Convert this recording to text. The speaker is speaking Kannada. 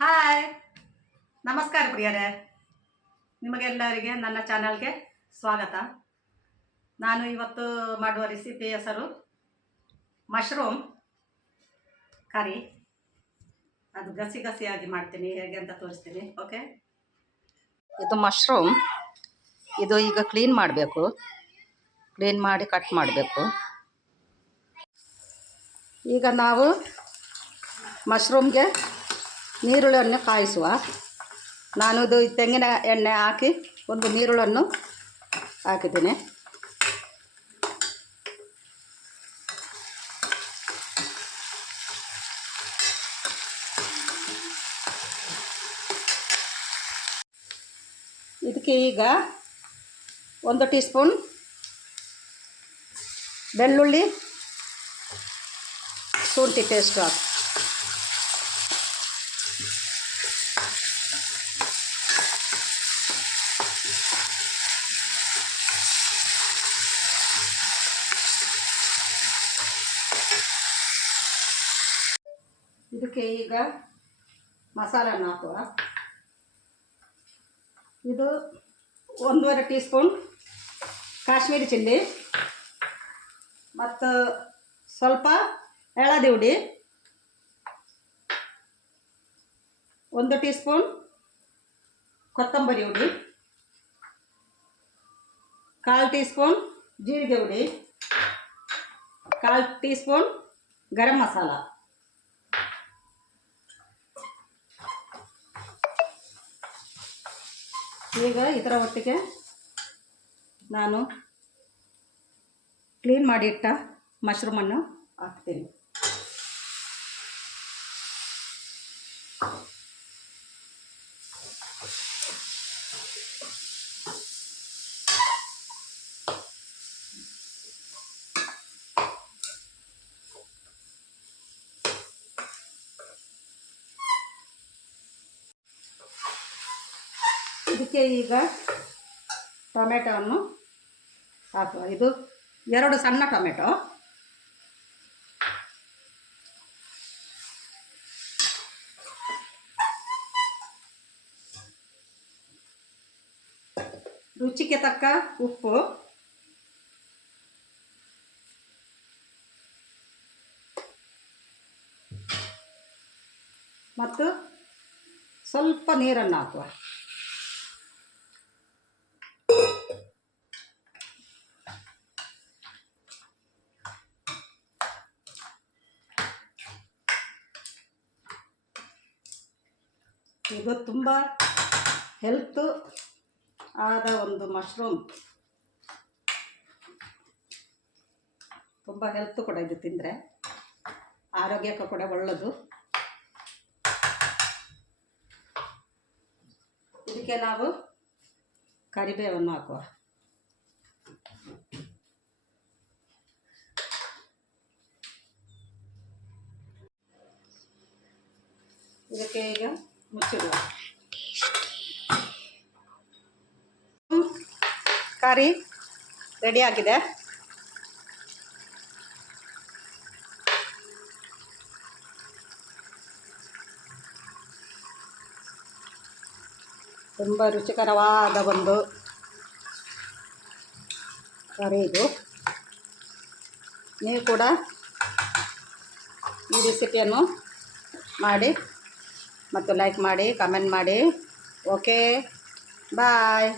ಹಾಯ್, ನಮಸ್ಕಾರ ಪ್ರಿಯರೇ. ನಿಮಗೆಲ್ಲರಿಗೆ ನನ್ನ ಚಾನಲ್ಗೆ ಸ್ವಾಗತ. ನಾನು ಇವತ್ತು ಮಾಡುವ ರೆಸಿಪಿ ಹೆಸರು ಮಶ್ರೂಮ್ ಕರಿ. ಅದು ಗಸಿಯಾಗಿ ಮಾಡ್ತೀನಿ, ಹೇಗೆ ಅಂತ ತೋರಿಸ್ತೀನಿ. ಓಕೆ, ಇದು ಮಶ್ರೂಮ್. ಇದು ಈಗ ಕ್ಲೀನ್ ಮಾಡಬೇಕು. ಕ್ಲೀನ್ ಮಾಡಿ ಕಟ್ ಮಾಡಬೇಕು. ಈಗ ನಾವು ಮಶ್ರೂಮ್ಗೆ ನೀರುಳ್ಳಿಯನ್ನು ಕಾಯಿಸುವ. ನಾನು ಇದು ತೆಂಗಿನ ಎಣ್ಣೆ ಹಾಕಿ ಒಂದು ನೀರುಳ್ಳನ್ನು ಹಾಕಿದ್ದೀನಿ. ಇದಕ್ಕೆ ಈಗ 1 ಟೀ ಸ್ಪೂನ್ ಬೆಳ್ಳುಳ್ಳಿ ಶುಂಠಿ ಪೇಸ್ಟ್ ಹಾಕಿ. ಇದಕ್ಕೆ ಈಗ ಮಸಾಲನ್ನು ಹಾಕುವ. ಇದು 1.5 ಟೀ ಸ್ಪೂನ್ ಕಾಶ್ಮೀರಿ ಚಿಲ್ಲಿ ಮತ್ತು ಸ್ವಲ್ಪ ಎಳದಿ ಹುಡಿ, 1 ಟೀ ಸ್ಪೂನ್ ಕೊತ್ತಂಬರಿ ಹುಡಿ, 1/4 ಟೀ ಸ್ಪೂನ್ ಜೀರಿಗೆ ಹುಡಿ, 1/4 ಟೀ ಸ್ಪೂನ್ ಗರಂ ಮಸಾಲ. ಈಗ ಇದರ ಒಟ್ಟಿಗೆ ನಾನು ಕ್ಲೀನ್ ಮಾಡಿ ಇಟ್ಟ ಮಶ್ರೂಮನ್ನು ಹಾಕ್ತೀನಿ. ಇದಕ್ಕೆ ಈಗ ಟೊಮೆಟೊವನ್ನು ಹಾಕುವ. ಇದು 2 ಸಣ್ಣ ಟೊಮೆಟೊ. ರುಚಿಗೆ ತಕ್ಕ ಉಪ್ಪು, ಮತ್ತು ಸ್ವಲ್ಪ ನೀರನ್ನು ಹಾಕುವ. ಇದು ತುಂಬ ಹೆಲ್ತ್ ಆದ ಒಂದು ಮಶ್ರೂಮ್. ತುಂಬ ಹೆಲ್ತ್ ಕೂಡ ಇದು ತಿಂದರೆ, ಆರೋಗ್ಯಕ್ಕೂ ಕೂಡ ಒಳ್ಳೆಯದು. ಇದಕ್ಕೆ ನಾವು ಕರಿಬೇವನ್ನು ಹಾಕುವ. ಇದಕ್ಕೆ ಈಗ ಮುಚ್ಚಿಡುವ. ಕರಿ ರೆಡಿ ಆಗಿದೆ. ತುಂಬ ರುಚಿಕರವಾದ ಒಂದು ಕರಿ ಇದು. ನೀವು ಕೂಡ ಈ ರೆಸಿಪಿಯನ್ನು ಮಾಡಿ ಮತ್ತು ಲೈಕ್ ಮಾಡಿ, ಕಮೆಂಟ್ ಮಾಡಿ. ಓಕೆ, ಬಾಯ್.